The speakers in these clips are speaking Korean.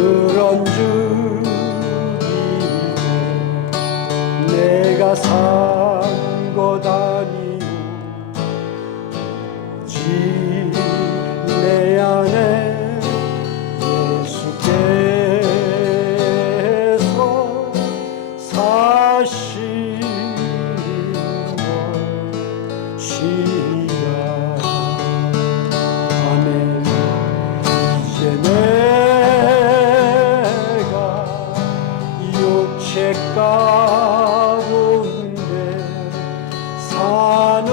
그런 주님께 내가 산 것 아니오. 오직 내 안에 예수께서 사시는 것이야. 아멘. 이제 내가 육체 가운데 사는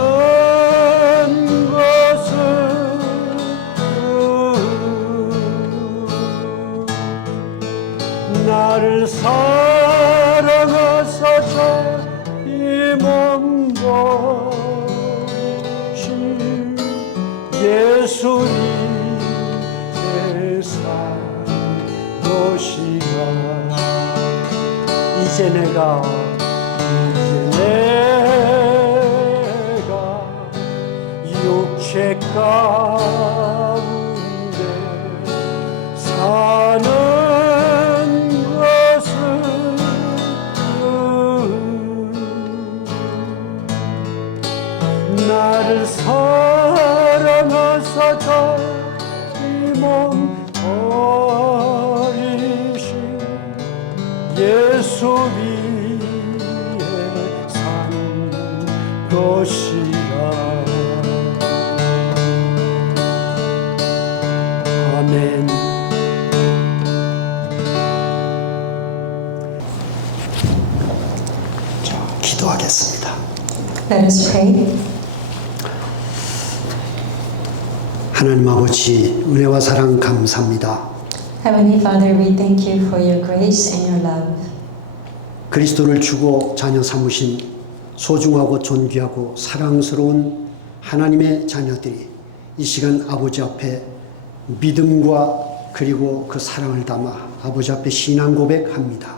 것은 나를 사랑하사 이 몸 버리신 예수님의 산 것이라. 이제 내가 육체 가운데 사는 것은 나를 사랑하사 이 몸 버리신 예수 위에 산 것이라. 아멘. 자, 기도하겠습니다. Let us pray. 하나님 아버지, 은혜와 사랑 감사합니다. Heavenly Father, we thank you for your grace and your love. 그리스도를 주고 자녀 삼으신 소중하고 존귀하고 사랑스러운 하나님의 자녀들이 이 시간 아버지 앞에 믿음과 그리고 그 사랑을 담아 아버지 앞에 신앙 고백합니다.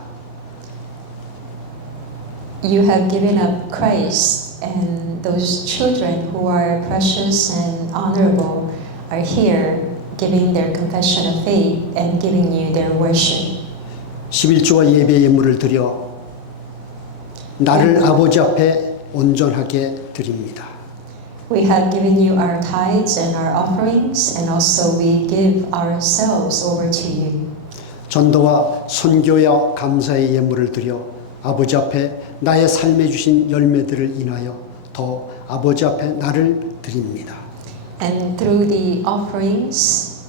You have given up Christ, and those children who are precious and honorable are here giving their confession of faith and giving you their worship. 11조와 예배 예물을 드려 나를 아버지 앞에 온전하게 드립니다. We have given you our tithes and our offerings, and also we give ourselves over to you. 전도와 선교와 감사의 예물을 드려 아버지 앞에 나의 삶에 주신 열매들을 인하여 더 아버지 앞에 나를 드립니다. And through the offerings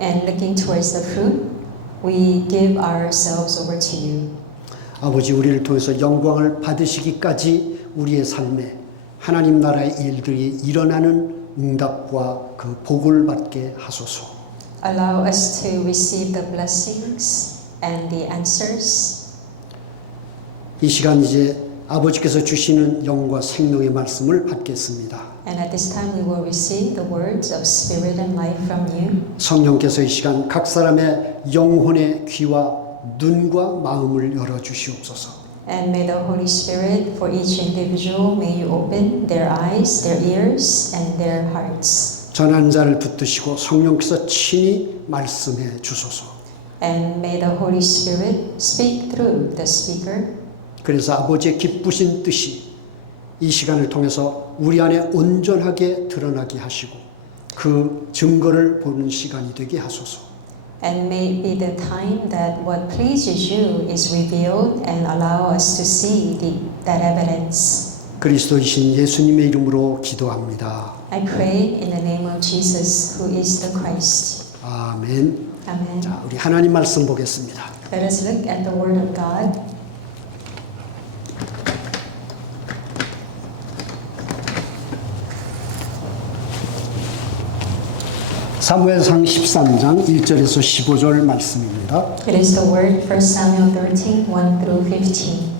and looking towards the fruit, we give ourselves over to you. 아버지, 우리를 통해서 영광을 받으시기까지 우리의 삶에 하나님 나라의 일들이 일어나는 응답과 그 복을 받게 하소서. Allow us to receive the blessings and the answers. 이 시간 이제 아버지께서 주시는 영과 생명의 말씀을 받겠습니다. And at this time we will receive the words of spirit and life from you. 성령께서 이 시간 각 사람의 영혼의 귀와 눈과 마음을 열어 주시옵소서. And may the Holy Spirit for each individual, may you open their eyes, their ears, and their hearts. 전하는 자를 붙드시고 성령께서 친히 말씀해 주소서. And may the Holy Spirit speak through the speaker. 그래서 아버지의 기쁘신 뜻이 이 시간을 통해서 우리 안에 온전하게 드러나게 하시고 그 증거를 보는 시간이 되게 하소서. And may it be the time that what pleases you is revealed and allow us to see that evidence. 그리스도이신 예수님의 이름으로 기도합니다. I pray in the name of Jesus, who is the Christ. 아멘. Amen. 자, 우리 하나님 말씀 보겠습니다. Let us look at the Word of God. 사무엘상 13장 1절에서 15절 말씀입니다. It is the Word, 1 Samuel 13, 1 through 15.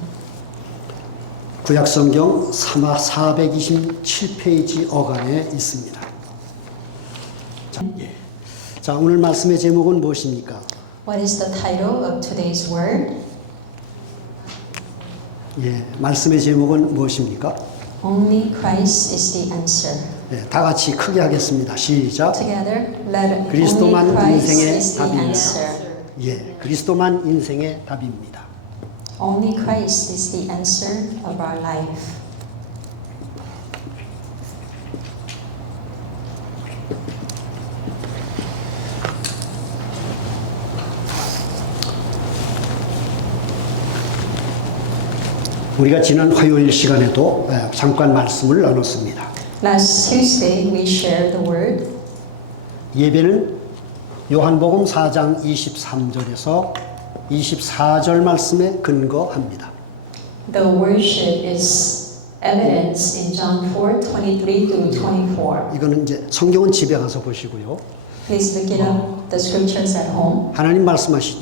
구약성경 427페이지 어간에 있습니다. 자, 오늘 말씀의 제목은 무엇입니까? What is the title of today's word? 예, 말씀의 제목은 무엇입니까? Only Christ is the answer. 예, 다 같이 크게 하겠습니다. 시작. Together, let 그리스도만 only Christ 인생의 is the 답이니라. answer. 예, 그리스도만 인생의 답입니다. Only Christ is the answer of our life. 우리가 지난 화요일 시간에도 잠깐 말씀을 나눴습니다. Last Tuesday we shared the word. 예배는 요한복음 4장 23절에서 24절 말씀에 근거합니다. The worship is evidence in John 4:23 to 24. 이거는 이제 성경은 집에 가서 보시고요. Please look it up, the scriptures at home.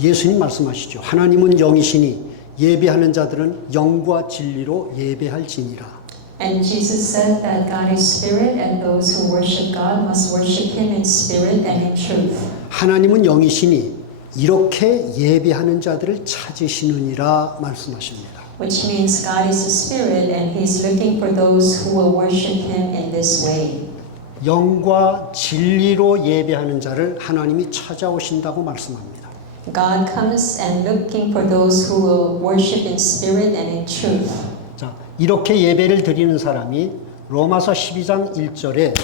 예수님 말씀하시죠. 하나님은 영이시니 예배하는 자들은 영과 진리로 예배할지니라. And Jesus said that God is spirit and those who worship God must worship him in spirit and in truth. 하나님은 영이시니 이렇게 예배하는 자들을 찾으시느니라 말씀하십니다. Which means God is a spirit and he's looking for those who will worship him in this way. 영과 진리로 예배하는 자를 하나님이 찾아오신다고 말씀합니다. God comes and looking for those who will worship in spirit and in truth. 자, 이렇게 예배를 드리는 사람이 로마서 12장 1절에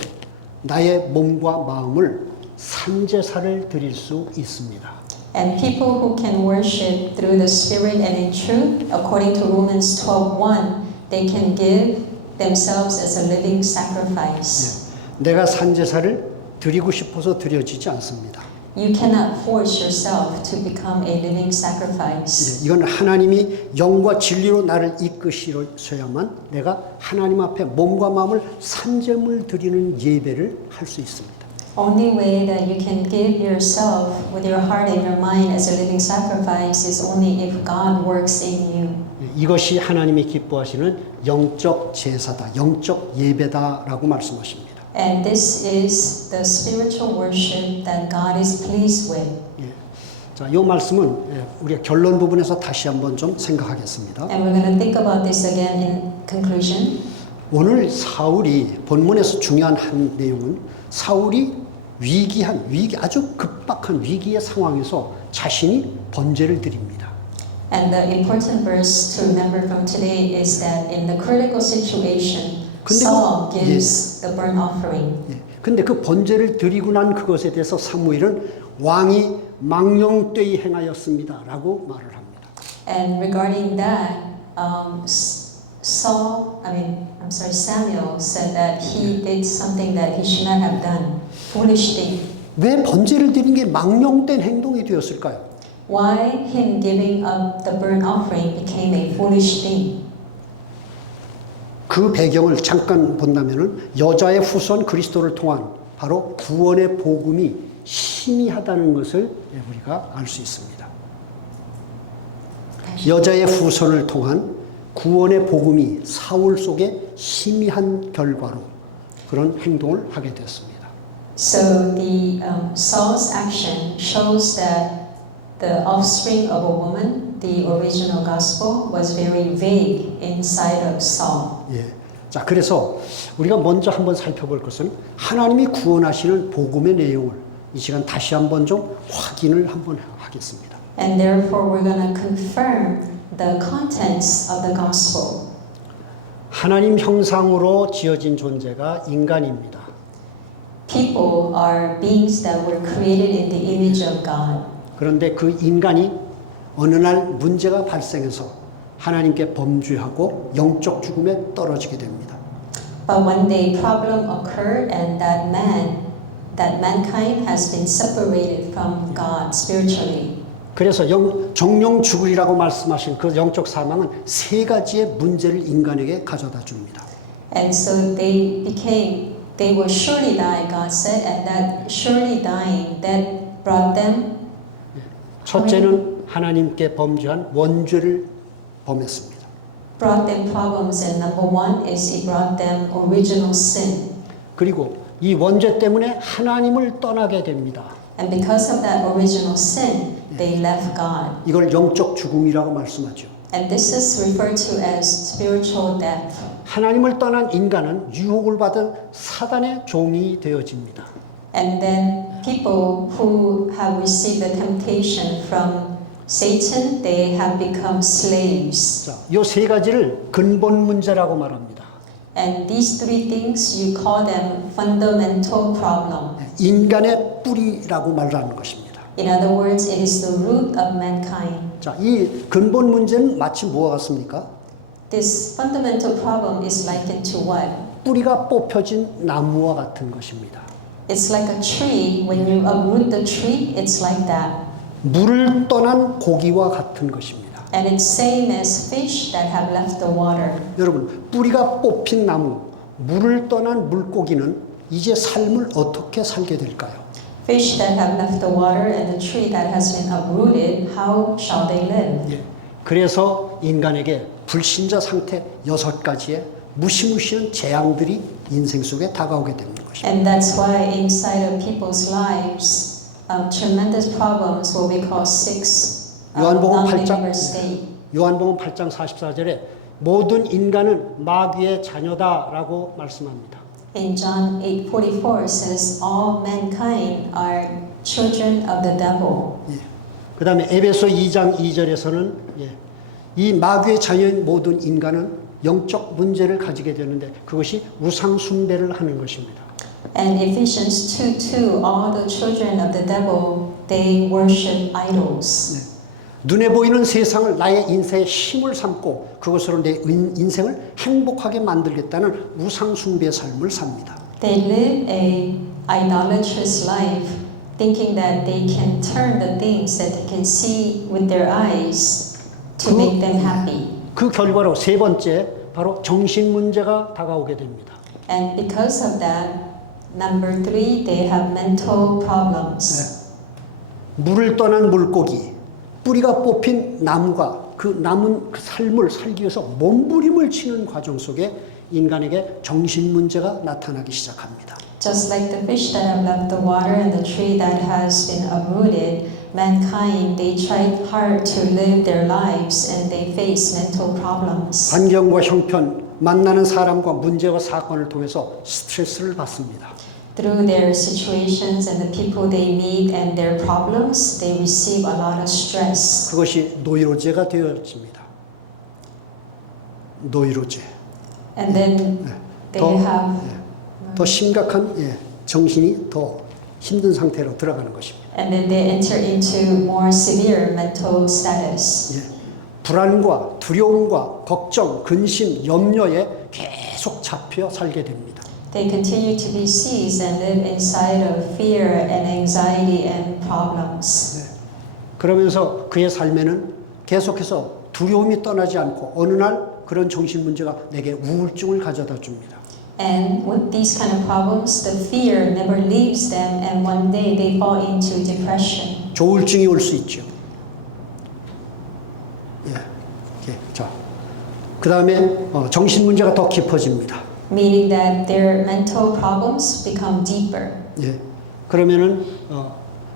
나의 몸과 마음을 산제사를 드릴 수 있습니다. And people who can worship through the spirit and in truth, according to Romans 12:1, they can give themselves as a living sacrifice. 내가 산제사를 드리고 싶어서 드려지지 않습니다. You cannot force yourself to become a living sacrifice. 이건 하나님이 영과 진리로 나를 이끄시셔야만 내가 하나님 앞에 몸과 마음을 산제물 드리는 예배를 할 수 있습니다. Only way that you can give yourself with your heart and your mind as a living sacrifice is only if God works in you. 이것이 하나님이 기뻐하시는 영적 제사다, 영적 예배다라고 말씀하십니다. And this is the spiritual worship that God is pleased with. 자, 이 말씀은 우리가 결론 부분에서 다시 한번 좀 생각하겠습니다. And we're going to think about this again in conclusion. 오늘 사울이 본문에서 중요한 한 내용은 사울이 아주 급박한 위기의 상황에서 자신이 번제를 드립니다. And the important verse to remember from today is that in the critical situation, Saul gives the burnt offering. 근데 그 번제를 드리고 난 그것에 대해서 사무엘은 왕이 망령되이 행하였습니다라고 말을 합니다. And regarding that, Samuel said that he did something that he should not have done, foolish thing. 왜 번제를 드리는 게 망령된 행동이 되었을까요? Why him giving up the burnt offering became a foolish thing? 그 배경을 잠깐 본다면은 여자의 후손 그리스도를 통한 바로 구원의 복음이 희미하다는 것을 우리가 알 수 있습니다. 여자의 후손을 통한 구원의 복음이 사울 속에 희미한 결과로 그런 행동을 하게 됐습니다. So the Saul's action shows that the offspring of a woman, the original gospel, was very vague inside of Saul. 자, 그래서 우리가 먼저 한번 살펴볼 것은 하나님이 구원하시는 복음의 내용을 이 시간 다시 한번 좀 확인을 한번 하겠습니다. And therefore we're going to confirm the contents of the gospel. 하나님 형상으로 지어진 존재가 인간입니다. People are beings that were created in the image of God. 그런데 그 인간이 어느 날 문제가 발생해서 하나님께 범죄하고 영적 죽음에 떨어지게 됩니다. But one day problem occurred and that mankind has been separated from God spiritually. 그래서 정령 죽으리라고 말씀하신 그 영적 사망은 세 가지의 문제를 인간에게 가져다 줍니다. And so they will surely die, God said, and that surely dying that brought them. 첫째는 하나님께 범죄한 원죄를 범했습니다. Brought them problems, and number one is it brought them original sin. 그리고 이 원죄 때문에 하나님을 떠나게 됩니다. And because of that original sin, they left God. 이걸 영적 죽음이라고 말씀하죠. And this is referred to as spiritual death. 하나님을 떠난 인간은 유혹을 받은 사단의 종이 되어집니다. And then people who have received the temptation from Satan, they have become slaves. 자, 이 세 가지를 근본 문제라고 말합니다. And these three things, you call them fundamental problem. 인간의 뿌리라고 말하는 것입니다. In other words, it is the root of mankind. 자, 이 근본 문제는 마치 뭐와 같습니까? This fundamental problem is likened to what? 뿌리가 뽑혀진 나무와 같은 것입니다. It's like a tree. When you uproot the tree, it's like that. 물을 떠난 고기와 같은 것입니다. And it's same as fish that have left the water. 여러분, 뿌리가 뽑힌 나무, 물을 떠난 물고기는 이제 삶을 어떻게 살게 될까요? Fish that have left the water and the tree that has been uprooted, how shall they live? 예. 그래서 인간에게 불신자 상태 6가지의 무시무시한 재앙들이 인생 속에 다가오게 되는 것입니다. And that's why inside of people's lives, tremendous problems will be called six 요한복음 non-believer 8장, state. 요한복음 8장 44절에 모든 인간은 마귀의 자녀다라고 말씀합니다. In John 8:44 it says all mankind are children of the devil. 예. 그 다음에 에베소 2장 2절에서는 이 마귀의 자녀인 모든 인간은 영적 문제를 가지게 되는데 그것이 우상 숭배를 하는 것입니다. And Ephesians 2:2 all the children of the devil they worship idols. 눈에 보이는 세상을 나의 인생의 힘을 삼고 그것으로 내 인생을 행복하게 만들겠다는 우상 숭배의 삶을 삽니다. They live a idolatrous life thinking that they can turn the things that they can see with their eyes to make them happy. 그 결과로 세 번째 바로 정신 문제가 다가오게 됩니다. And because of that, number 3, they have mental problems. 물을 떠난 물고기, 뿌리가 뽑힌 나무가 그 남은 그 삶을 살기 위해서 몸부림을 치는 과정 속에 인간에게 정신 문제가 나타나기 시작합니다. Just like the fish that have left the water and the tree that has been uprooted, mankind, they tried hard to live their lives and they face mental problems. 환경과 형편, 만나는 사람과 문제와 사건을 통해서 스트레스를 받습니다. Through their situations and the people they meet and their problems, they receive a lot of stress. 그것이 노이로제가 되어집니다. 노이로제. And then they 더, have 더 심각한 정신이 더 힘든 상태로 들어가는 것입니다. and then they enter into more severe mental status. 불안과 두려움과 걱정, 근심, 염려에 계속 잡혀 살게 됩니다. They continue to be seized and live inside of fear and anxiety and problems. 그러면서 그의 삶에는 계속해서 두려움이 떠나지 않고 어느 날 그런 정신 문제가 내게 우울증을 가져다 줍니다. And with these kind of problems, the fear never leaves them and one day they fall into depression. 조울증이 올 수 있죠. 자, 그 다음에 정신 문제가 더 깊어집니다. Meaning that their mental problems become deeper. 그러면은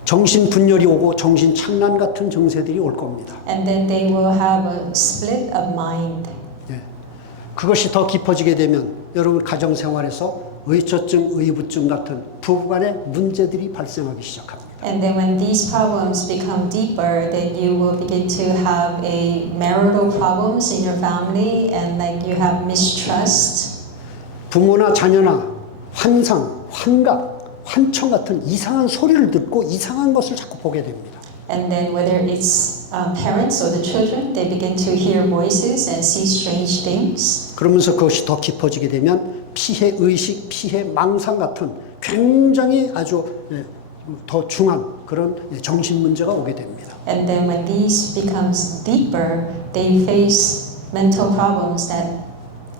정신 분열이 오고 정신 착란 같은 증세들이 올 겁니다. And then they will have a split of mind. 그것이 더 깊어지게 되면 여러분 가정 생활에서 의처증, 의부증 같은 부부간의 문제들이 발생하기 시작합니다. And then when these problems become deeper, then you will begin to have a marital problems in your family and like you have mistrust. 부모나 자녀나 환상, 환각, 환청 같은 이상한 소리를 듣고 이상한 것을 자꾸 보게 됩니다. And then whether it's parents or the children, they begin to hear voices and see strange things. 그러면서 그것이 더 깊어지게 되면 피해 의식, 피해 망상 같은 굉장히 아주 더 중한 그런 정신 문제가 오게 됩니다. And then when these becomes deeper, they face mental problems that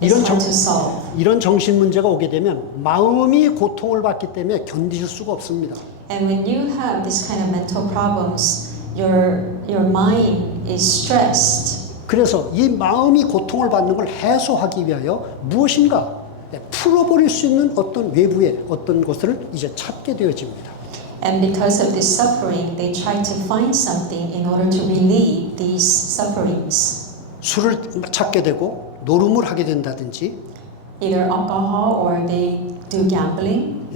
is hard to solve. 이런 정신 문제가 오게 되면 마음이 고통을 받기 때문에 견디실 수가 없습니다. And when you have this kind of mental problems, your mind is stressed. 그래서 이 마음이 고통을 받는 걸 해소하기 위하여 무엇인가 풀어버릴 수 있는 어떤 외부의 어떤 것을 이제 찾게 되어집니다. And because of this suffering, they try to find something in order to relieve these sufferings. 술을 찾게 되고 노름을 하게 된다든지 Either alcohol or they do gambling.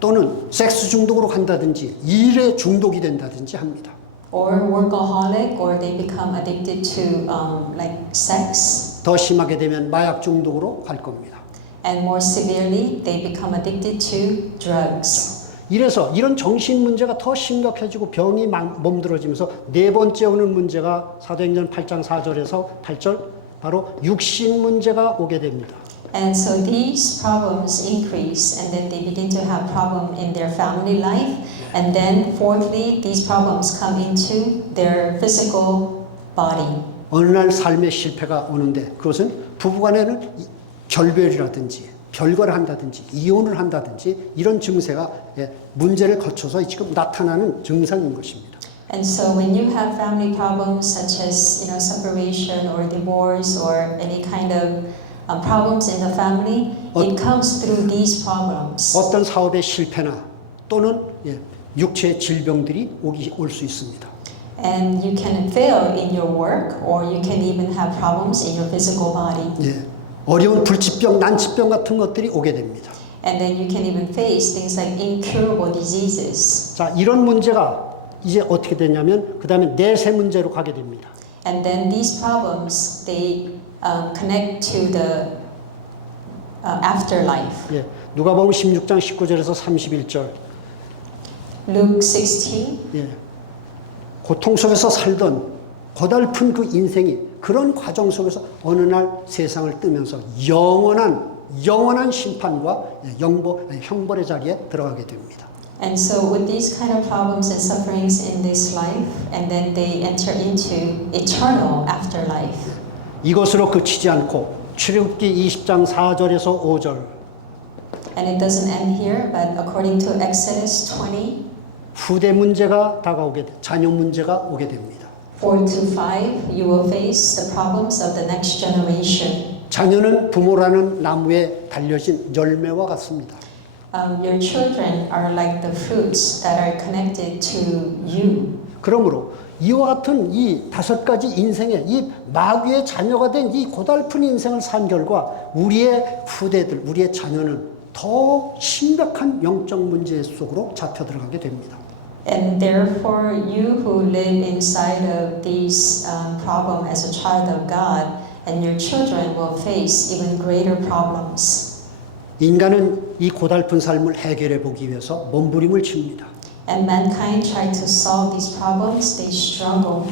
또는 섹스 중독으로 간다든지 일에 중독이 된다든지 합니다. or workaholic, or they become addicted to like sex, 더 심하게 되면 마약 중독으로 갈 겁니다. and more severely, they become addicted to drugs. 이래서 이런 정신 문제가 더 심각해지고 병이 몸들어지면서 네 번째 오는 문제가 사도행전 8장 4절에서 8절 바로 육신 문제가 오게 됩니다. And so these problems increase, and then they begin to have problem in their family life, and then fourthly, these problems come into their physical body. 어느 날 삶의 실패가 오는데 그것은 부부간에는 결별이라든지 별거를 한다든지 이혼을 한다든지 이런 증세가 문제를 거쳐서 지금 나타나는 증상인 것입니다. And so when you have family problems such as separation or divorce or any kind of problems in the family, it comes through these problems. 어떤 사업의 실패나 또는 육체 질병들이 올 수 있습니다. And you can fail in your work, or you can even have problems in your physical body. 어려운 불치병, 난치병 같은 것들이 오게 됩니다. And then you can even face things like incurable diseases. 자, 이런 문제가 이제 어떻게 되냐면 그 다음에 내세 문제로 가게 됩니다. And then these problems, they connect to the afterlife. 누가복음 16장 19절에서 31절. Luke 16. 고통 속에서 살던 고달픈 그 인생이 그런 과정 속에서 어느 날 세상을 뜨면서 영원한 심판과 형벌의 자리에 들어가게 됩니다. And so with these kind of problems and sufferings in this life, and then they enter into eternal afterlife. 이것으로 그치지 않고 출애굽기 20장 4절에서 5절. And it doesn't end here, but according to Exodus 20, 후대 문제가 다가오게 돼. 자녀 문제가 오게 됩니다. 4 to 5, you will face the problems of the next generation. 자녀는 부모라는 나무에 달려진 열매와 같습니다. Your children are like the fruits that are connected to you. 그러므로 이와 같은 이 5가지 인생의 이 마귀의 자녀가 된 이 고달픈 인생을 산 결과 우리의 후대들, 우리의 자녀는 더 심각한 영적 문제 속으로 잡혀 들어가게 됩니다. And therefore, you who live inside of these problem as a child of God, and your children will face even greater problems. 인간은 이 고달픈 삶을 해결해 보기 위해서 몸부림을 칩니다. And mankind try to solve these problems, they struggle.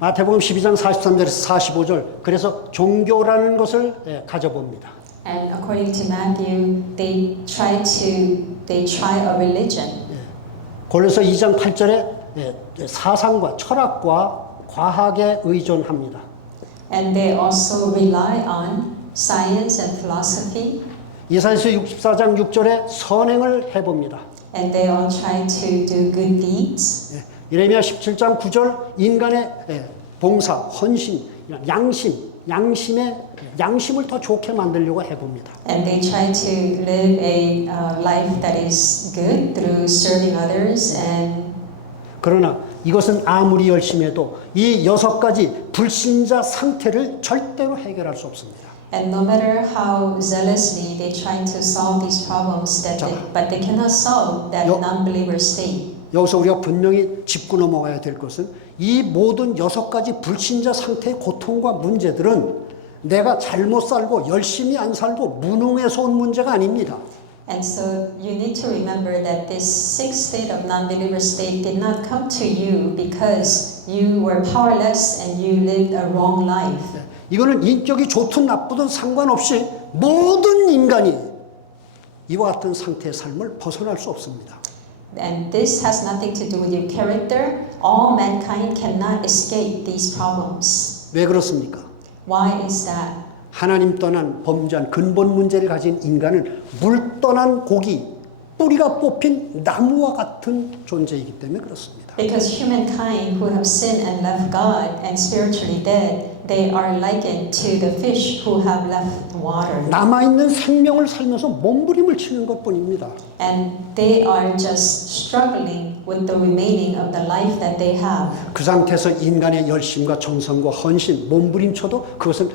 마태복음 12장 43절에서 45절 그래서 종교라는 것을 가져봅니다. And according to Matthew, they try a religion. 골로새 2장 8절에 사상과 철학과 과학에 의존합니다. And they also rely on science and philosophy. 이사야서 64장 6절에 선행을 해봅니다. And they all try to do good deeds. 예레미야 17장 9절 인간의 봉사, 헌신, 양심을 더 좋게 만들려고 해봅니다. And they try to live a life that is good through serving others. And 그러나 이것은 아무리 열심히 해도 이 6가지 불신자 상태를 절대로 해결할 수 없습니다. And no matter how zealously they try to solve these problems, but they cannot solve that non-believer state. 여기서 우리가 분명히 짚고 넘어가야 될 것은 이 모든 6가지 불신자 상태의 고통과 문제들은 내가 잘못 살고 열심히 안 살고 무능해서 온 문제가 아닙니다. And so you need to remember that this sixth state of non-believer state did not come to you because you were powerless and you lived a wrong life. 이거는 인격이 좋든 나쁘든 상관없이 모든 인간이 이와 같은 상태의 삶을 벗어날 수 없습니다. And this has nothing to do with your character. All mankind cannot escape these problems. 왜 그렇습니까? Why is that? 하나님 떠난 범죄한 근본 문제를 가진 인간은 물 떠난 고기, 뿌리가 뽑힌 나무와 같은 존재이기 때문에 그렇습니다. Because humankind who have sinned and left God and spiritually dead, they are likened to the fish who have left water. 남아있는 생명을 살면서 몸부림을 치는 것뿐입니다. And they are just struggling with the remaining of the life that they have. 그 상태에서 인간의 열심과 정성과 헌신, 몸부림쳐도 그것은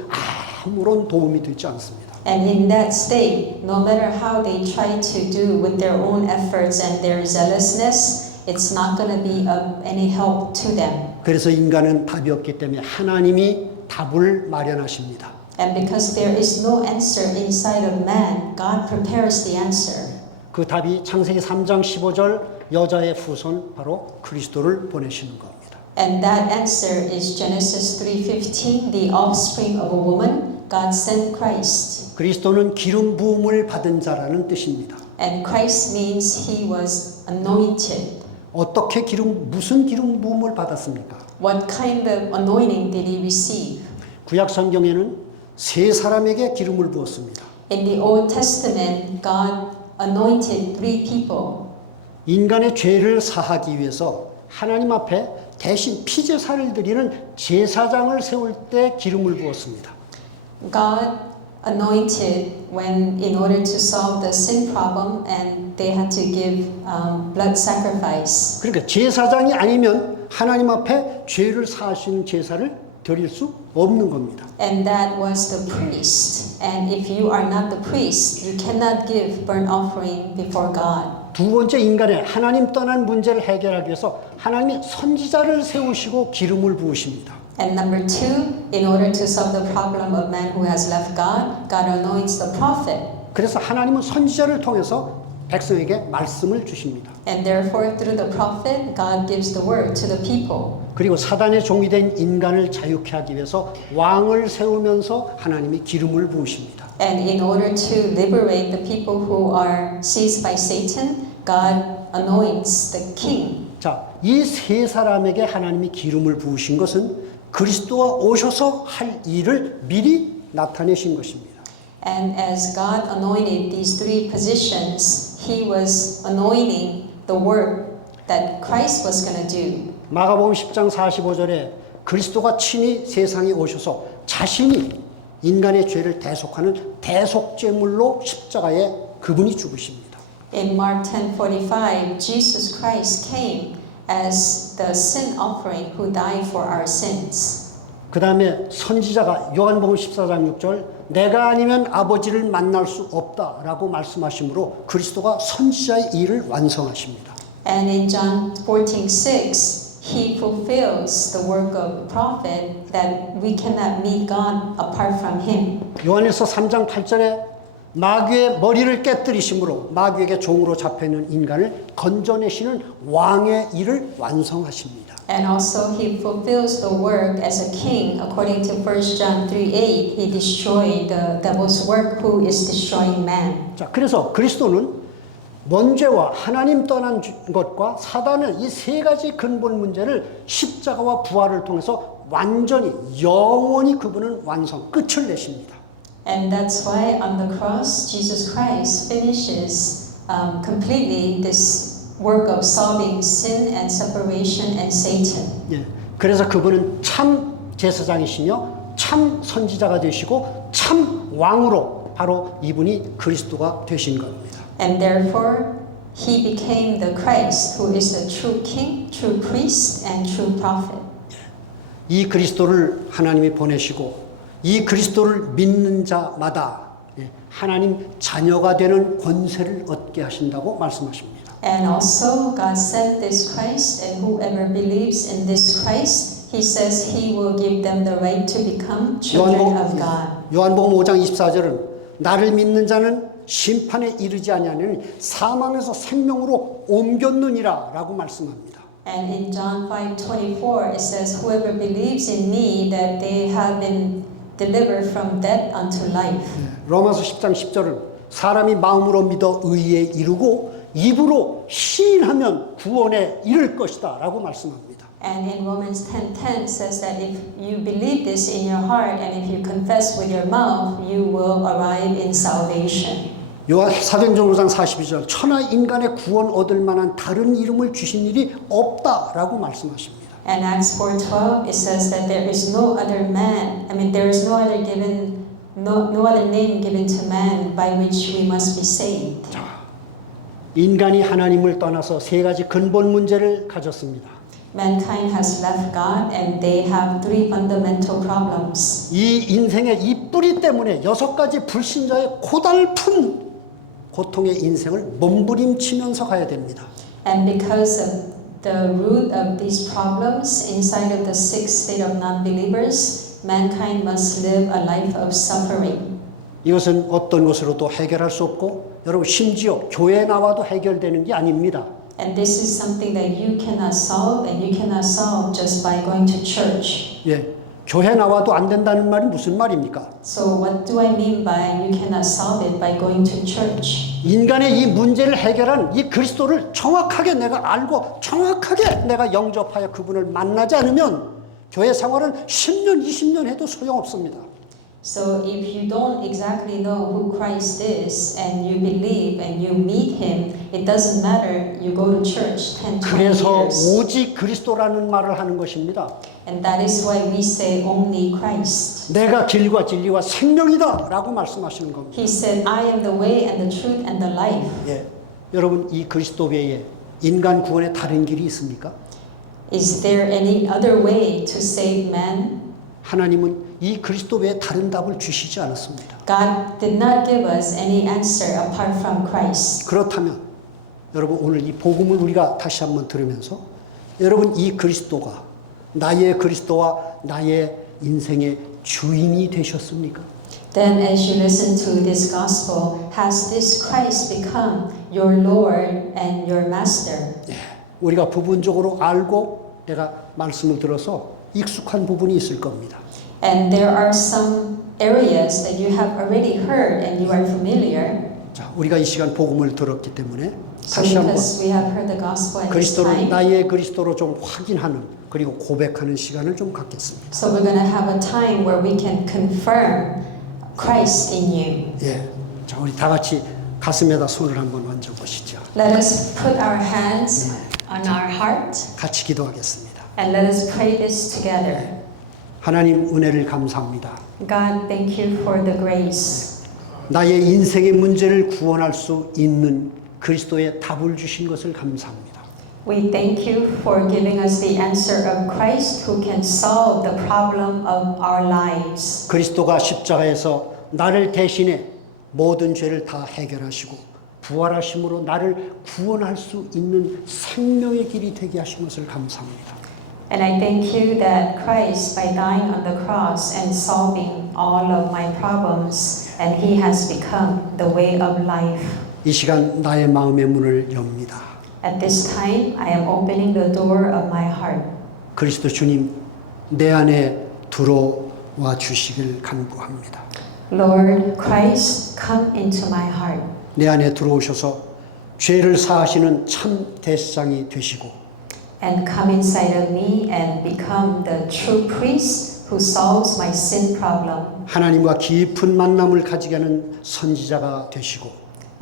아무런 도움이 되지 않습니다. And in that state, no matter how they try to do with their own efforts and their zealousness, it's not going to be of any help to them. 그래서 인간은 답이 없기 때문에 하나님이 답을 마련하십니다. And because there is no answer inside of man, God prepares the answer. 그 답이 창세기 3장 15절 여자의 후손 바로 그리스도를 보내시는 겁니다. And that answer is Genesis 3:15, the offspring of a woman, God sent Christ. 그리스도는 기름 부음을 받은 자라는 뜻입니다. And Christ means he was anointed. 어떻게 무슨 기름 부음을 받았습니까? What kind of anointing did he receive? 구약 성경에는 세 사람에게 기름을 부었습니다. In the Old Testament, God anointed 3 people. 인간의 죄를 사하기 위해서 하나님 앞에 대신 피제사를 드리는 제사장을 세울 때 기름을 부었습니다. God anointed when in order to solve the sin problem and they had to give blood sacrifice. 그러니까 제사장이 아니면 하나님 앞에 죄를 사하시는 제사를 드릴 수 없는 겁니다. And that was the priest. And if you are not the priest, you cannot give burnt offering before God. 두 번째 인간의 하나님 떠난 문제를 해결하기 위해서 하나님이 선지자를 세우시고 기름을 부으십니다. And number 2, in order to solve the problem of man who has left God, God anoints the prophet. 그래서 하나님은 선지자를 통해서 백성에게 말씀을 주십니다. And therefore, through the prophet, God gives the word to the people. 그리고 사단의 종이 된 인간을 자유케 하기 위해서 왕을 세우면서 하나님이 기름을 부으십니다. And in order to liberate the people who are seized by Satan, God anoints the king. 자, 이 세 사람에게 하나님이 기름을 부으신 것은 그리스도가 오셔서 할 일을 미리 나타내신 것입니다. And as God anointed these 3 positions, He was anointing the work that Christ was going to do. 마가복음 10장 45절에 그리스도가 친히 세상에 오셔서 자신이 인간의 죄를 대속하는 대속제물로 십자가에 그분이 죽으십니다. In Mark 10:45, Jesus Christ came as the sin offering who died for our sins. 그 다음에 선지자가 요한복음 14장 6절 내가 아니면 아버지를 만날 수 없다라고 말씀하시므로 그리스도가 선지자의 일을 완성하십니다. And in John 14:6, He fulfills the work of a prophet that we cannot meet God apart from Him. 요한일서 3장 8절에 마귀의 머리를 깨뜨리심으로 마귀에게 종으로 잡혀있는 인간을 건져내시는 왕의 일을 완성하십니다. And also He fulfills the work as a king. According to 1 John 3:8, He destroyed the devil's work who is destroying man. 자, 그래서 그리스도는 먼죄와 하나님 떠난 것과 사단의 이 세 가지 근본 문제를 십자가와 부활을 통해서 완전히 영원히 그분은 끝을 내십니다. And that's why on the cross, Jesus Christ finishes completely this work of solving sin and separation and Satan. 예, 그래서 그분은 참 제사장이시며 참 선지자가 되시고 참 왕으로 바로 이분이 그리스도가 되신 겁니다. And therefore, He became the Christ who is the true king, true priest, and true prophet. 이 그리스도를 하나님이 보내시고 이 그리스도를 믿는 자마다 하나님 자녀가 되는 권세를 얻게 하신다고 말씀하십니다. And also, God sent this Christ, and whoever believes in this Christ, He says He will give them the right to become children of God. 요한복음 5장 24절은 나를 믿는 자는 심판에 이르지 아니하니 사망에서 생명으로 옮겼느니라 라고 말씀합니다. And in John 5:24, it says, "Whoever believes in me, that they have been delivered from death unto life." 로마서 10장 10절은 사람이 마음으로 믿어 의에 이르고 입으로 시인하면 구원에 이를 것이다 라고 말씀합니다. And in Romans 10:10 says that if you believe this in your heart and if you confess with your mouth, you will arrive in salvation. 사도행전 5장 42절 천하 인간의 구원 얻을 만한 다른 이름을 주신 일이 없다라고 말씀하십니다. And Acts 4:12 it says that there is no other man, there is no other name given to man by which we must be saved. 자, 인간이 하나님을 떠나서 세 가지 근본 문제를 가졌습니다. Mankind has left God and they have three fundamental problems. 이 인생의 이 뿌리 때문에 6가지 불신자의 고달픈 고통의 인생을 몸부림치면서 가야 됩니다. And because of the root of these problems inside of the sixth state of non-believers, mankind must live a life of suffering. 이것은 어떤 것으로도 해결할 수 없고 여러분 심지어 교회에 나와도 해결되는 게 아닙니다. And this is something that you cannot solve, and you cannot solve just by going to church. 예, 교회 나와도 안 된다는 말이 무슨 말입니까? So what do I mean by you cannot solve it by going to church? 인간의 이 문제를 해결한 이 그리스도를 정확하게 내가 알고 정확하게 내가 영접하여 그분을 만나지 않으면 교회 생활은 10년, 20년 해도 소용없습니다. So if you don't exactly know who Christ is and you believe and you meet him, it doesn't matter you go to church 10, 20 그래서 years. 오직 그리스도라는 말을 하는 것입니다. And that is why we say only Christ. 내가 길과 진리와 생명이다 라고 말씀하시는 겁니다. He said, I am the way and the truth and the life. 예, 여러분 이 그리스도 외에 인간 구원의 다른 길이 있습니까? Is there any other way to save man? 하나님은 이 그리스도 외에 다른 답을 주시지 않았습니다. God did not give us any answer apart from Christ. 그렇다면 여러분 오늘 이 복음을 우리가 다시 한번 들으면서 여러분 이 그리스도가 나의 그리스도와 나의 인생의 주인이 되셨습니까? Then as you listen to this gospel, has this Christ become your Lord and your Master? 예, 우리가 부분적으로 알고 내가 말씀을 들어서 익숙한 부분이 있을 겁니다. And there are some areas that you have already heard and you are familiar. 자, 우리가 이 시간 복음을 들었기 때문에 So 다시 한번 because we have heard the gospel at this 그리스도를 time, 나의 그리스도로 좀 확인하는 그리고 고백하는 시간을 좀 갖겠습니다. so we're going to have a time where we can confirm Christ in you. 예, 자 우리 다 같이 가슴에다 손을 한번 얹어 보시죠. Let us put our hands on our heart 같이 기도하겠습니다. and let us pray this together. 하나님 은혜를 감사합니다. God, thank you for the grace. 나의 인생의 문제를 구원할 수 있는 그리스도의 답을 주신 것을 감사합니다. We thank you for giving us the answer of Christ who can solve the problem of our lives. 그리스도가 십자가에서 나를 대신해 모든 죄를 다 해결하시고 부활하심으로 나를 구원할 수 있는 생명의 길이 되게 하신 것을 감사합니다. And I thank you that Christ, by dying on the cross and solving all of my problems, and He has become the way of life. 이 시간 나의 마음의 문을 엽니다. At this time, I am opening the door of my heart. 그리스도 주님, 내 안에 들어와 주시길 간구합니다. Lord Christ, come into my heart. 내 안에 들어오셔서 죄를 사하시는 참 대상이 되시고 And come inside of me and become the true priest who solves my sin problem. 하나님과 깊은 만남을 가지게 하는 선지자가 되시고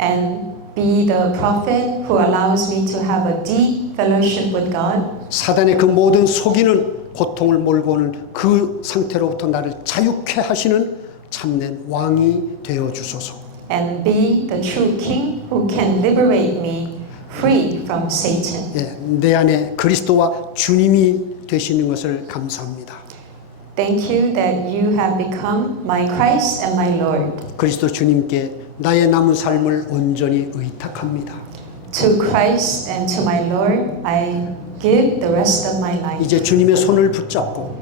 And be the prophet who allows me to have a deep fellowship with God. 사단의 그 모든 속이는 고통을 몰고 오는 그 상태로부터 나를 자유케 하시는 참된 왕이 되어 주소서. And be the true king who can liberate me free from Satan. 예, 내 안에 그리스도와 주님이 되시는 것을 감사합니다. Thank you that you have become my Christ and my Lord. 그리스도 주님께 나의 남은 삶을 온전히 의탁합니다. To Christ and to my Lord, I give the rest of my life. 이제 주님의 손을 붙잡고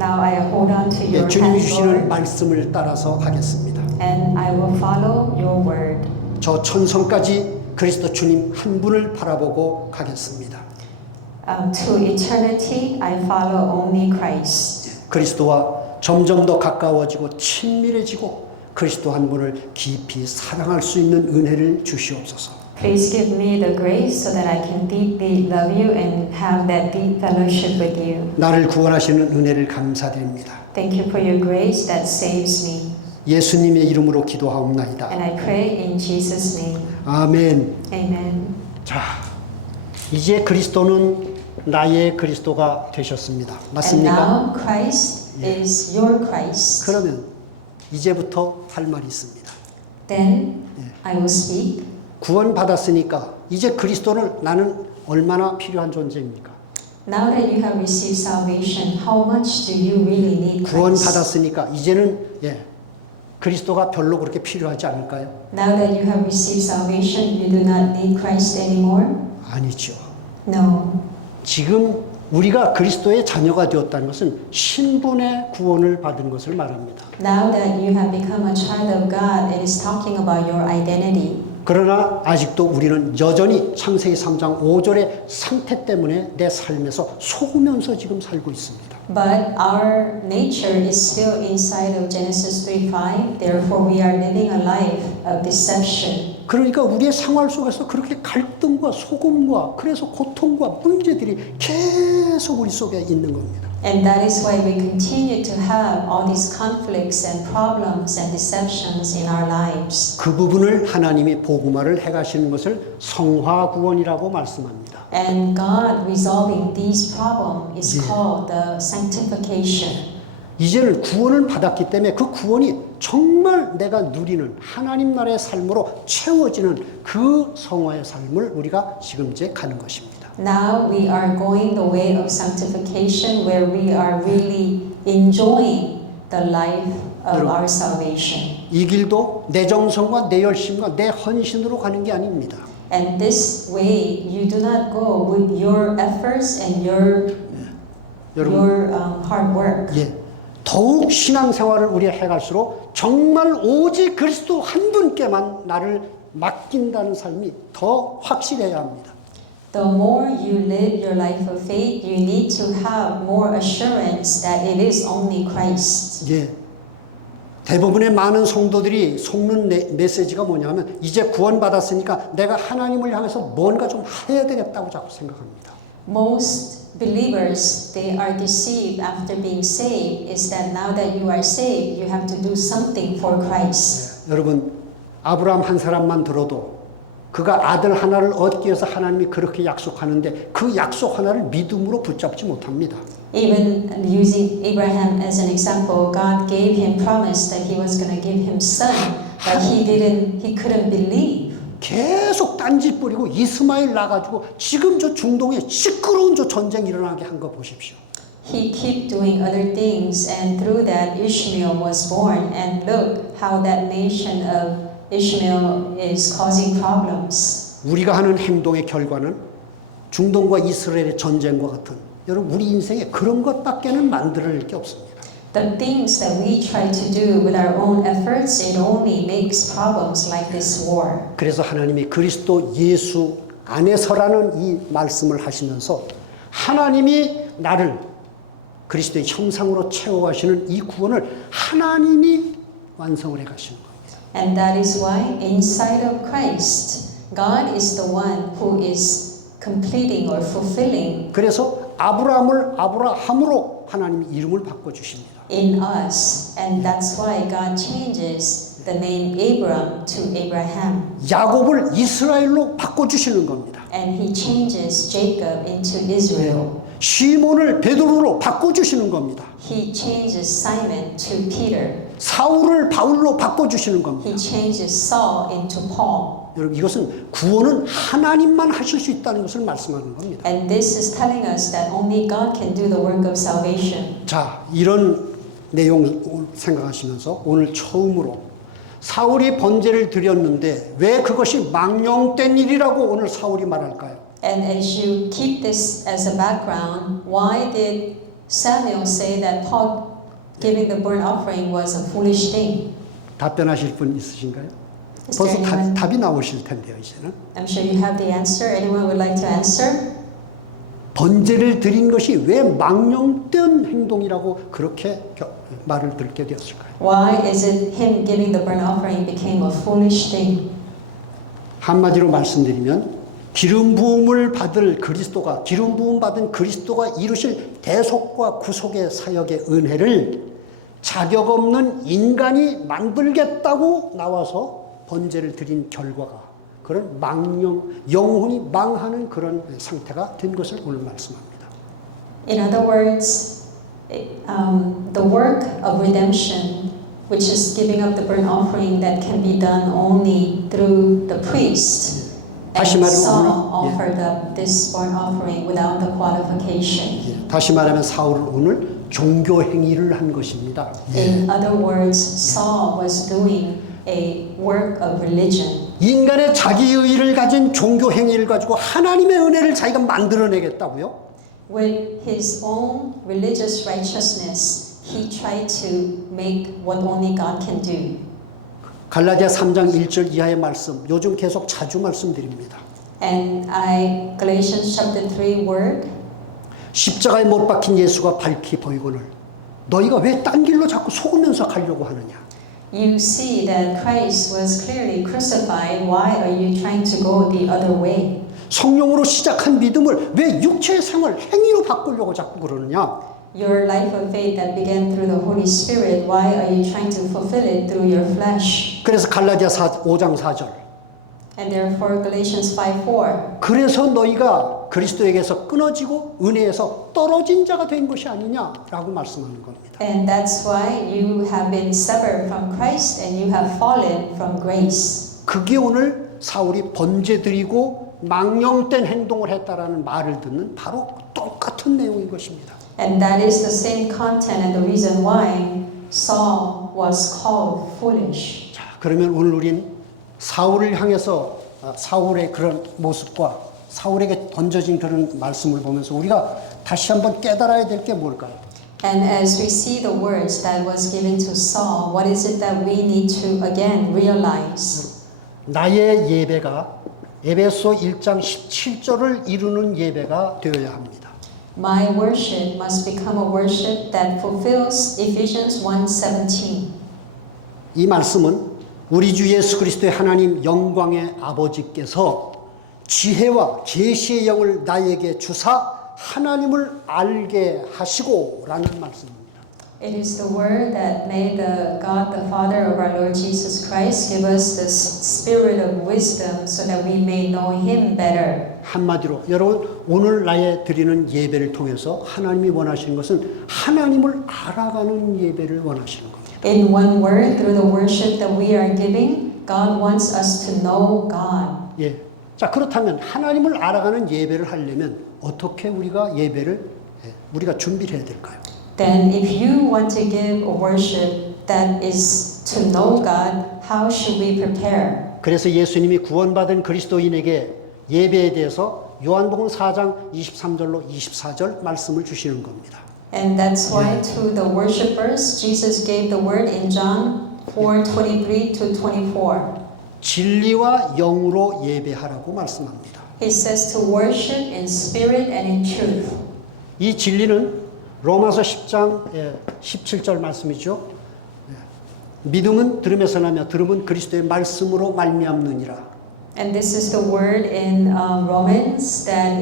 Now I hold on to your 주님이 hands, 주시는 Lord, 말씀을 따라서 하겠습니다. and I will follow your word. 저 천성까지 그리스도 주님 한 분을 바라보고 가겠습니다. To eternity, I follow only Christ. 그리스도와 점점 더 가까워지고 친밀해지고 그리스도 한 분을 깊이 사랑할 수 있는 은혜를 주시옵소서. Please give me the grace so that I can deeply love you and have that deep fellowship with you. 나를 구원하시는 은혜를 감사드립니다. Thank you for your grace that saves me. 예수님의 이름으로 기도하옵나이다. And I pray in Jesus' name. 아멘. Amen. 자, 이제 그리스도는 나의 그리스도가 되셨습니다. And 맞습니까? now Christ is your Christ. 그러면 이제부터 할 말이 있습니다. Then I will speak. 구원 받았으니까 이제 그리스도는 나는 얼마나 필요한 존재입니까? Now that you have received salvation, how much do you really need 구원 Christ? 받았으니까 이제는 그리스도가 별로 그렇게 필요하지 않을까요? Now that you have received salvation, you do not need Christ anymore? 아니죠. No. 지금 우리가 그리스도의 자녀가 되었다는 것은 신분의 구원을 받은 것을 말합니다. Now that you have become a child of God, it is talking about your identity. 그러나 아직도 우리는 여전히 창세기 3장 5절의 상태 때문에 내 삶에서 속으면서 지금 살고 있습니다. But our nature is still inside of Genesis 3:5. Therefore, we are living a life of deception. 그러니까 우리의 생활 속에서 그렇게 갈등과 소금과 그래서 고통과 문제들이 계속 우리 속에 있는 겁니다. And that is why we continue to have all these conflicts and problems and deceptions in our lives. 그 부분을 하나님이 복음화를 해가시는 것을 성화 구원이라고 말씀합니다. And God resolving these problems is called the sanctification. 이제는 구원을 받았기 때문에 그 구원이 정말 내가 누리는 하나님 나라의 삶으로 채워지는 그 성화의 삶을 우리가 지금 이제 가는 것입니다. Now we are going the way of sanctification where we are really enjoying the life of our salvation. 이 길도 내 정성과 내 열심과 내 헌신으로 가는 게 아닙니다. And this way you do not go with your efforts and your hard work. 더욱 신앙생활을 우리 해갈수록 정말 오직 그리스도 한 분께만 나를 맡긴다는 삶이 더 확실해야 합니다. The more you live your life of faith, you need to have more assurance that it is only Christ. 대부분의 많은 성도들이 속는 메시지가 뭐냐면 이제 구원받았으니까 내가 하나님을 향해서 뭔가 좀 해야 되겠다고 자꾸 생각합니다. Most believers, they are deceived after being saved is that now that you are saved, you have to do something for Christ. 여러분, 아브라함 한 사람만 들어도 그가 아들 하나를 얻기 위해서 하나님이 그렇게 약속하는데 그 약속 하나를 믿음으로 붙잡지 못합니다. Even using Abraham as an example, God gave him promise that he was going to give him son, but he couldn't believe. 계속 딴짓 뿌리고 이스마엘 나가지고 지금 저 중동에 시끄러운 저 전쟁 일어나게 한 거 보십시오. He kept doing other things, and through that Ishmael was born. And look how that nation of Ishmael is causing problems. 우리가 하는 행동의 결과는 중동과 이스라엘의 전쟁과 같은 여러분 우리 인생에 그런 것밖에는 만들어낼 게 없습니다. The things that we try to do with our own efforts, it only makes problems like this war. 그래서 하나님이 그리스도 예수 안에서라는 이 말씀을 하시면서 하나님이 나를 그리스도의 형상으로 채워가시는 이 구원을 하나님이 완성을 해가시는 겁니다. And that is why inside of Christ, God is the one who is completing or fulfilling 그래서 아브라함을 아브라함으로 하나님이 이름을 바꿔주십니다. in us. And that's why God changes the name Abram to Abraham. 야곱을 이스라엘로 바꿔주시는 겁니다. And he changes Jacob into Israel. 시몬을 베드로로 바꿔주시는 겁니다. He changes Simon to Peter. 사울을 바울로 바꿔주시는 겁니다. He changes Saul into Paul. 여러분 이것은 구원은 하나님만 하실 수 있다는 것을 말씀하는 겁니다. And this is telling us that only God can do the work of salvation. 자, 이런 내용 생각하시면서 오늘 처음으로 사울이 번제를 드렸는데 왜 그것이 망령된 일이라고 오늘 사울이 말할까요? And as you keep this as a background, why did Samuel say that Paul giving the burnt offering was a foolish thing? 답변하실 분 있으신가요? Is 벌써 there anyone? 답이 나오실 텐데요, 이제는. I'm sure you have the answer. Anyone would like to answer? 번제를 드린 것이 왜 망령된 행동이라고 그렇게 말을 듣게 되었을까요? Why is it him giving the burnt offering became a foolish thing? 한마디로 말씀드리면 기름 부음을 받을 그리스도가 기름 부음 받은 그리스도가 이루실 대속과 구속의 사역의 은혜를 자격 없는 인간이 만들겠다고 나와서 번제를 드린 결과가 그런 영혼이 망하는 그런 상태가 된 것을 오늘 말씀합니다. In other words, the work of redemption, which is giving up the burnt offering that can be done only through the priest, 다시 And 말하면 Saul 오늘, offered up this burnt offering without the qualification. 다시 말하면 사울은 오늘 종교 행위를 한 것입니다. In other words, Saul was doing a work of religion. 인간의 자기의를 가진 종교 행위를 가지고 하나님의 은혜를 자기가 만들어내겠다고요? With his own religious righteousness, he tried to make what only God can do. 갈라디아 3장 1절 이하의 말씀, 요즘 계속 자주 말씀드립니다. And Galatians chapter 3 word, 십자가에 못 박힌 예수가 밝히 보이거늘 너희가 왜 딴 길로 자꾸 속으면서 가려고 하느냐? you see that Christ was clearly crucified. Why are you trying to go the other way? 성령으로 시작한 믿음을 왜 육체의 생활, 행위로 바꾸려고 자꾸 그러느냐? Your life of faith that began through the Holy Spirit, why are you trying to fulfill it through your flesh? 그래서 갈라디아 5장 4절 And therefore Galatians 5:4. 그래서 너희가 그리스도에게서 끊어지고 은혜에서 떨어진 자가 된 것이 아니냐라고 말씀하는 겁니다. And that's why you have been severed from Christ and you have fallen from grace. 그게 오늘 사울이 번제드리고 망령된 행동을 했다라는 말을 듣는 바로 똑같은 내용인 것입니다. And that is the same content and the reason why Saul was called foolish. 자, 그러면 오늘 우린 사울을 향해서 사울의 그런 모습과 사울에게 던져진 그런 말씀을 보면서 우리가 다시 한번 깨달아야 될 게 뭘까요? And as we see the words that was given to Saul, what is it that we need to again realize? 나의 예배가 에베소 1장 17절을 이루는 예배가 되어야 합니다. My worship must become a worship that fulfills Ephesians 1:17. 이 말씀은 우리 주 예수 그리스도의 하나님 영광의 아버지께서 지혜와 계시의 영을 나에게 주사 하나님을 알게 하시고 라는 말씀입니다. It is the word that made the God, the Father of our Lord Jesus Christ, give us the spirit of wisdom so that we may know Him better. 한마디로 여러분 오늘 나의 드리는 예배를 통해서 하나님이 원하시는 것은 하나님을 알아가는 예배를 원하시는 겁니다. In one word, through the worship that we are giving, God wants us to know God. 예. 자, 그렇다면 하나님을 알아가는 예배를 하려면 어떻게 우리가 예배를 우리가 준비를 해야 될까요? Then if you want to give a worship that is to know God, how should we prepare? 그래서 예수님이 구원받은 그리스도인에게 예배에 대해서 요한복음 4장 23절로 24절 말씀을 주시는 겁니다. And that's why to the worshipers, Jesus gave the word in John 4:23 to 24. 진리와 영으로 예배하라고 말씀합니다. He says to worship in spirit and in truth. 이 진리는 로마서 10장 17절 말씀이죠. 믿음은 들음에서 나며 들음은 그리스도의 말씀으로 말미암느니라. And this is the word in Romans that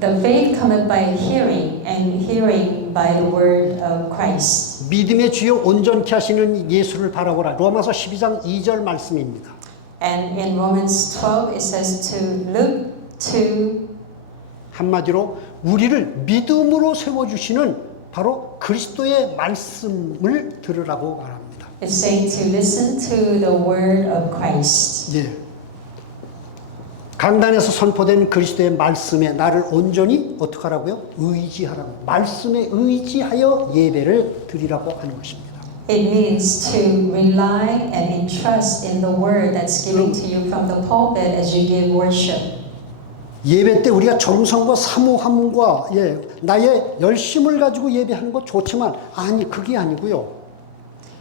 the faith cometh by hearing and hearing by the word of Christ. 믿음의 주요 온전케 하시는 예수를 바라보라. 로마서 12장 2절 말씀입니다. And in Romans 12 it says to look to 한마디로 우리를 믿음으로 세워주시는 바로 그리스도의 말씀을 들으라고 말합니다. it's saying to listen to the word of Christ. 예. 강단에서 선포된 그리스도의 말씀에 나를 온전히 어떻게 하라고요? 의지하라고. 말씀에 의지하여 예배를 드리라고 하는 것입니다. It means to rely and entrust in the word that's given to you from the pulpit as you give worship. 예배 때 우리가 정성과 사모함과 나의 열심을 가지고 예배하는 것 좋지만 아니 그게 아니고요.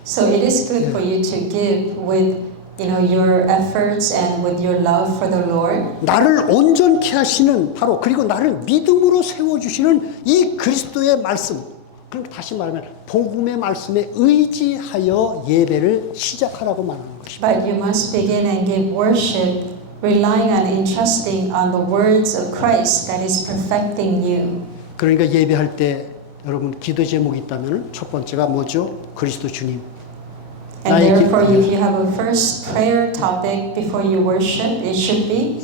So it is good for you to give with your efforts and with your love for the Lord. 나를 온전케 하시는 바로 그리고 나를 믿음으로 세워주시는 이 그리스도의 말씀. 그러니까 다시 말하면 복음의 말씀에 의지하여 예배를 시작하라고 말하는 것입니다. But you must begin and give worship relying and entrusting on the words of Christ that is perfecting you. 그러니까 예배할 때 여러분 기도 제목이 있다면 첫 번째가 뭐죠? 그리스도 주님. And therefore, if you have a first prayer topic before you worship, it should be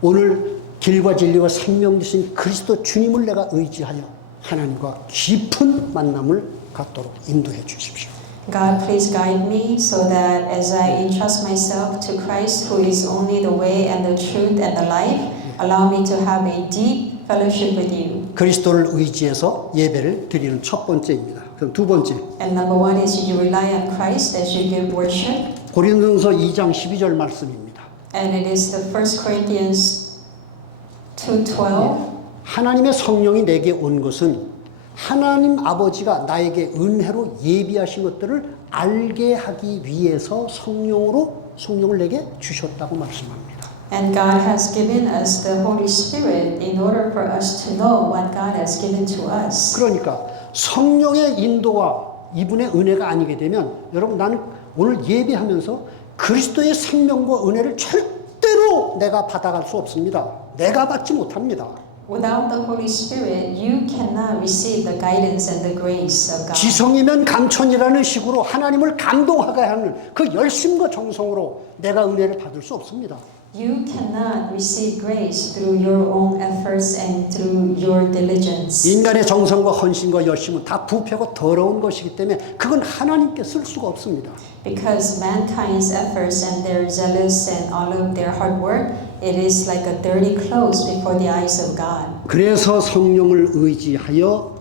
오늘 길과 진리와 생명 되신 그리스도 주님을 내가 의지하여 하나님과 깊은 만남을 갖도록 인도해 주십시오. God, please guide me so that as I entrust myself to Christ, who is only the way and the truth and the life, allow me to have a deep fellowship with you. 그리스도를 의지해서 예배를 드리는 첫 번째입니다. 그럼 두 번째. And number one is you rely on Christ as you give worship. 고린도전서 2장 12절 말씀입니다. And it is the 1 Corinthians 2:12. 하나님의 성령이 내게 온 것은 하나님 아버지가 나에게 은혜로 예비하신 것들을 알게 하기 위해서 성령을 내게 주셨다고 말씀합니다. And God has given us the Holy Spirit in order for us to know what God has given to us. 그러니까 성령의 인도와 이분의 은혜가 아니게 되면 여러분 나는 오늘 예배하면서 그리스도의 생명과 은혜를 절대로 내가 받아갈 수 없습니다. 내가 받지 못합니다. Without the Holy Spirit, you cannot receive the guidance and the grace of God. 지성이면 감천이라는 식으로 하나님을 감동하게 하는 그 열심과 정성으로 내가 은혜를 받을 수 없습니다. You cannot receive grace through your own efforts and through your diligence. 인간의 정성과 헌신과 열심은 다 부패고 더러운 것이기 때문에 그건 하나님께 쓸 수가 없습니다. Because mankind's efforts and their zealous and all of their hard work, it is like a dirty clothes before the eyes of God. 그래서 성령을 의지하여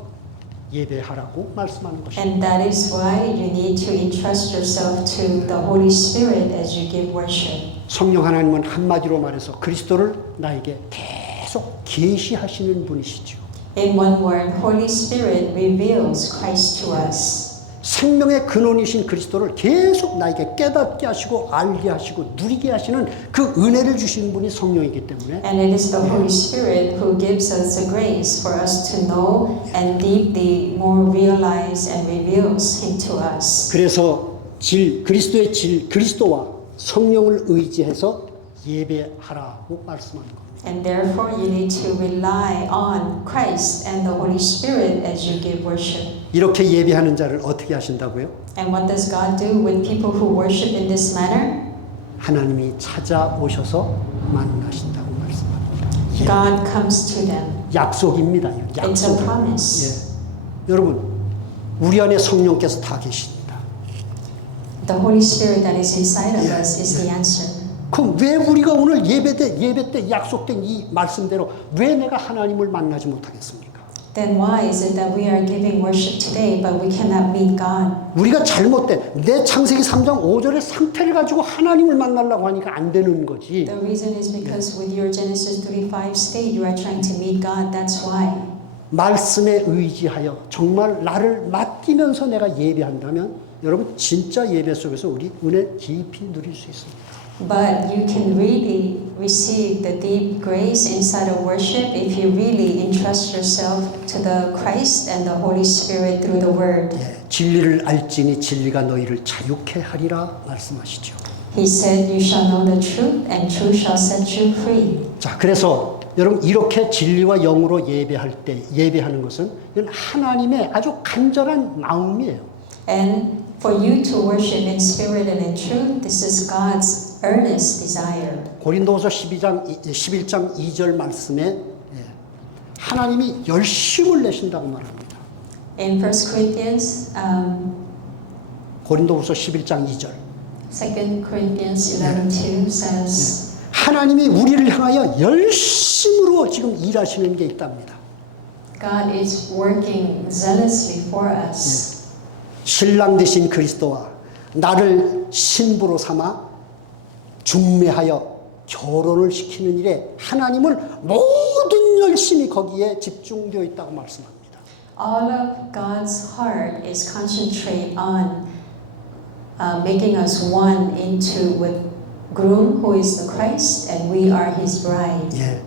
예배하라고 말씀하는 것입니다. And that is why you need to entrust yourself to the Holy Spirit as you give worship. 성령 하나님은 한마디로 말해서 그리스도를 나에게 계속 계시하시는 분이시죠. In one word, Holy Spirit reveals Christ to us. 생명의 근원이신 그리스도를 계속 나에게 깨닫게 하시고 알게 하시고 누리게 하시는 그 은혜를 주시는 분이 성령이기 때문에 And it is the Holy Spirit who gives us the grace for us to know and deeply more realize and reveals Him to us. 그래서 그리스도와 성령을 의지해서 예배하라고 말씀하는 겁니다. And therefore you need to rely on Christ and the Holy Spirit as you give worship. 이렇게 예배하는 자를 어떻게 하신다고요? And what does God do with people who worship in this manner? 하나님이 찾아오셔서 만나신다고 말씀합니다. God comes to them. 약속입니다. It's a 약속. promise. 여러분, 우리 안에 성령께서 다 계십니다. The Holy Spirit that is inside of us is the answer. 그럼 왜 우리가 오늘 예배 때 약속된 이 말씀대로 왜 내가 하나님을 만나지 못하겠습니까? Then why is it that we are giving worship today but we cannot meet God? 우리가 잘못된 내 창세기 3장 5절의 상태를 가지고 하나님을 만나려고 하니까 안 되는 거지. The reason is because with your Genesis 3:5 state you are trying to meet God. That's why. 말씀에 의지하여 정말 나를 맡기면서 내가 예배한다면 여러분 진짜 예배 속에서 우리 은혜 깊이 누릴 수 있습니다. But you can really receive the deep grace inside of worship if you really entrust yourself to the Christ and the Holy Spirit through the Word. 진리를 알지니 진리가 너희를 자유케 하리라 말씀하시죠. He said, "You shall know the truth, and truth shall set you free." 자, 그래서 여러분 이렇게 진리와 영으로 예배하는 것은 이건 하나님의 아주 간절한 마음이에요. And for you to worship in spirit and in truth, this is God's earnest desire. 고린도후서 11장 2절 말씀에 하나님이 열심을 내신다고 말합니다. In 1 Corinthians, 고린도후서 11장 2절. 2 Corinthians 11:2 says, 하나님이 우리를 향하여 열심으로 지금 일하시는 게 있답니다. God is working zealously for us. 신랑 되신 그리스도와 나를 신부로 삼아 중매하여 결혼을 시키는 일에 하나님은 모든 열심이 거기에 집중되어 있다고 말씀합니다. All of God's heart is concentrated on making us one into with groom who is the Christ and we are His bride.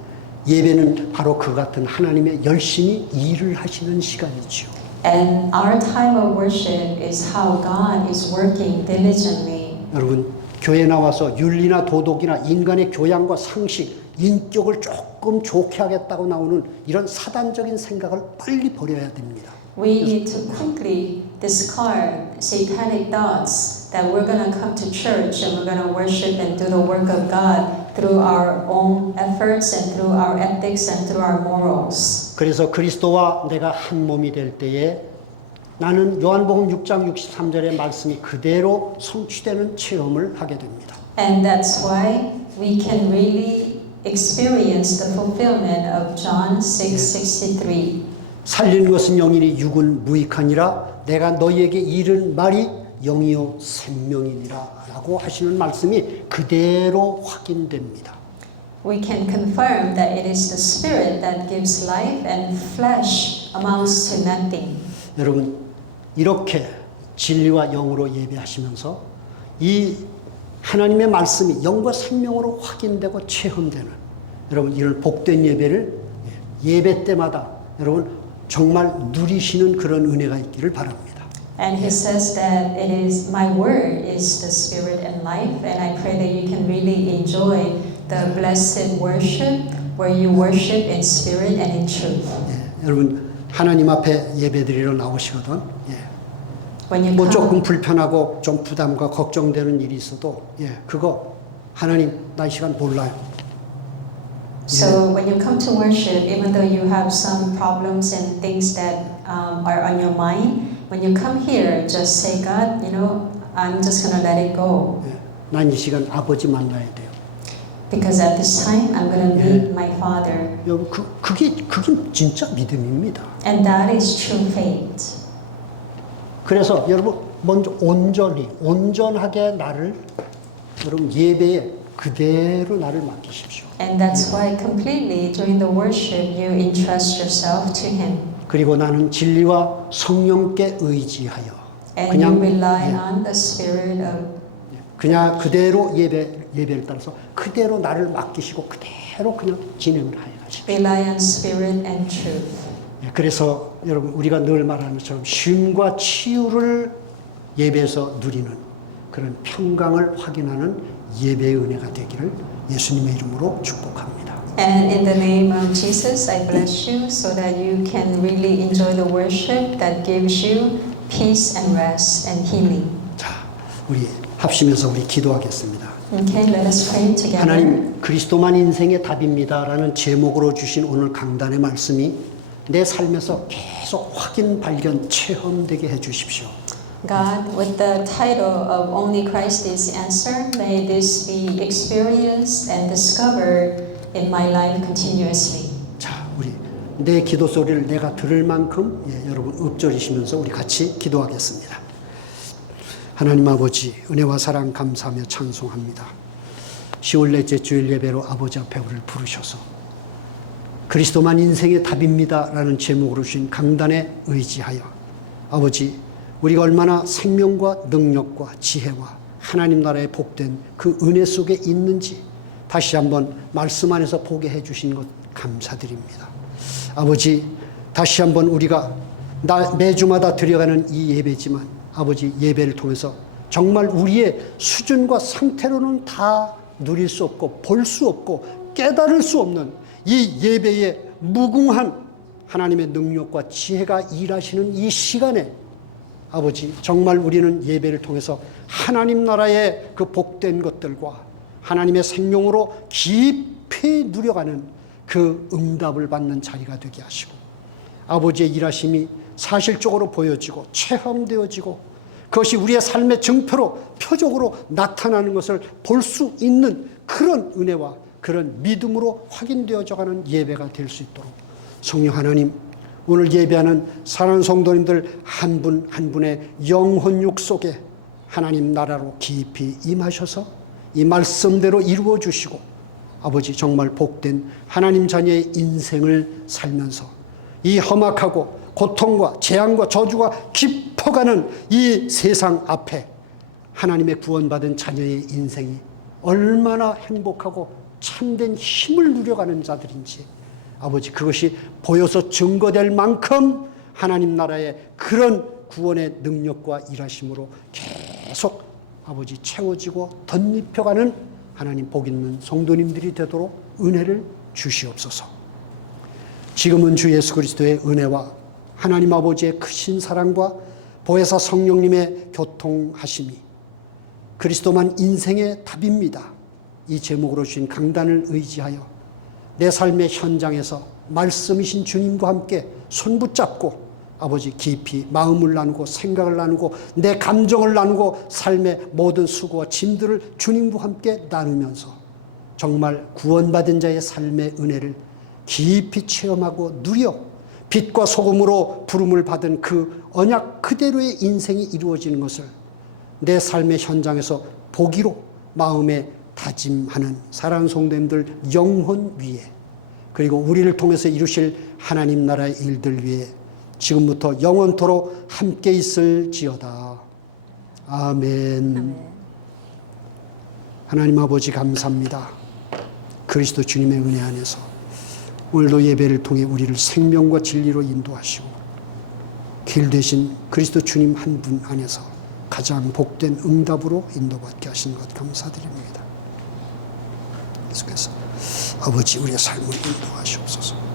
예배는 바로 그 같은 하나님의 열심히 일을 하시는 시간이죠. And our time of worship is how God is working diligently. 여러분 교회 나와서 윤리나 도덕이나 인간의 교양과 상식, 인격을 조금 좋게 하겠다고 나오는 이런 사단적인 생각을 빨리 버려야 됩니다. We need to quickly discard satanic thoughts that we're going to come to church and we're going to worship and do the work of God through our own efforts and through our ethics and through our morals. 그래서 그리스도와 내가 한 몸이 될 때에 나는 요한복음 6장 63절의 말씀이 그대로 성취되는 체험을 하게 됩니다. And that's why we can really experience the fulfillment of John 6:63. 살리는 것은 영이니 육은 무익하니라 내가 너희에게 이른 말이 영이요 생명이니라 라고 하시는 말씀이 그대로 확인됩니다. We can confirm that it is the Spirit that gives life and flesh amounts to nothing. 여러분 이렇게 진리와 영으로 예배하시면서 이 하나님의 말씀이 영과 생명으로 확인되고 체험되는 여러분 이런 복된 예배를 예배 때마다 여러분 정말 누리시는 그런 은혜가 있기를 바랍니다. And he says that it is my word is the spirit and life, and I pray that you can really enjoy the blessed worship where you worship in spirit and in truth. 여러분 하나님 앞에 예배드리러 나오시거든. When you 뭐 come, 조금 불편하고 좀 부담과 걱정되는 일이 있어도 그거 하나님 나 이 시간 몰라요. so when you come to worship, even though you have some problems and things that are on your mind, when you come here, just say, God, you know, I'm just gonna let it go. 난 이 시간 아버지 만나야 돼요. Because at this time, I'm gonna meet my Father. 여러분 그게 진짜 믿음입니다. And that is true faith. 그래서 여러분 먼저 온전하게 나를 여러분 예배에 그대로 나를 맡기십시오. And that's why completely during the worship, you entrust yourself to Him. 그리고 나는 진리와 성령께 의지하여 And you rely on the Spirit of 그냥 그대로 예배를 따라서 그대로 나를 맡기시고 그대로 그냥 진행을 하여 가십시오. rely on Spirit and truth. 그래서 여러분 우리가 늘 말하는 것처럼 쉼과 치유를 예배에서 누리는 그런 평강을 확인하는 예배의 은혜가 되기를 예수님의 이름으로 축복합니다. And in the name of Jesus, I bless you so that you can really enjoy the worship that gives you peace and rest and healing. 자, 우리 합심해서 우리 기도하겠습니다. Okay, let us pray together. 하나님 그리스도만 인생의 답입니다라는 제목으로 주신 오늘 강단의 말씀이 내 삶에서 계속 확인, 발견, 체험되게 해주십시오. God, with the title of Only Christ is Answer, may this be experienced and discovered in my life continuously. 자, 우리 내 기도 소리를 내가 들을 만큼 여러분 읊조리시면서 우리 같이 기도하겠습니다. 하나님 아버지 은혜와 사랑 감사하며 찬송합니다. 10월 넷째 주일 예배로 아버지 앞에 우리를 부르셔서 그리스도만 인생의 답입니다라는 제목으로 주신 강단에 의지하여 아버지 우리가 얼마나 생명과 능력과 지혜와 하나님 나라의 복된 그 은혜 속에 있는지 다시 한번 말씀 안에서 보게 해주신 것 감사드립니다. 아버지 다시 한번 우리가 매주마다 드려가는 이 예배지만 아버지 예배를 통해서 정말 우리의 수준과 상태로는 다 누릴 수 없고 볼 수 없고 깨달을 수 없는 이 예배의 무궁한 하나님의 능력과 지혜가 일하시는 이 시간에 아버지 정말 우리는 예배를 통해서 하나님 나라의 그 복된 것들과 하나님의 생명으로 깊이 누려가는 그 응답을 받는 자리가 되게 하시고 아버지의 일하심이 사실적으로 보여지고 체험되어지고 그것이 우리의 삶의 증표로 표적으로 나타나는 것을 볼 수 있는 그런 은혜와 그런 믿음으로 확인되어져가는 예배가 될 수 있도록 성령 하나님 오늘 예배하는 사랑하는 성도님들 한 분 한 분의 영혼육 속에 하나님 나라로 깊이 임하셔서 이 말씀대로 이루어 주시고 아버지 정말 복된 하나님 자녀의 인생을 살면서 이 험악하고 고통과 재앙과 저주가 깊어가는 이 세상 앞에 하나님의 구원받은 자녀의 인생이 얼마나 행복하고 참된 힘을 누려가는 자들인지 아버지 그것이 보여서 증거될 만큼 하나님 나라의 그런 구원의 능력과 일하심으로 계속 아버지 채워지고 덧입혀가는 하나님 복 있는 성도님들이 되도록 은혜를 주시옵소서. 지금은 주 예수 그리스도의 은혜와 하나님 아버지의 크신 사랑과 보혜사 성령님의 교통하심이 그리스도만 인생의 답입니다. 이 제목으로 주신 강단을 의지하여 내 삶의 현장에서 말씀이신 주님과 함께 손붙잡고 아버지 깊이 마음을 나누고 생각을 나누고 내 감정을 나누고 삶의 모든 수고와 짐들을 주님과 함께 나누면서 정말 구원받은 자의 삶의 은혜를 깊이 체험하고 누려 빛과 소금으로 부름을 받은 그 언약 그대로의 인생이 이루어지는 것을 내 삶의 현장에서 보기로 마음에 다짐하는 사랑하는 성도님들 영혼 위에 그리고 우리를 통해서 이루실 하나님 나라의 일들 위에 지금부터 영원토록 함께 있을지어다. 아멘. 하나님 아버지 감사합니다. 그리스도 주님의 은혜 안에서 오늘도 예배를 통해 우리를 생명과 진리로 인도하시고 길 되신 그리스도 주님 한 분 안에서 가장 복된 응답으로 인도받게 하신 것 감사드립니다. 계속해서 아버지 우리의 삶을 인도하시옵소서.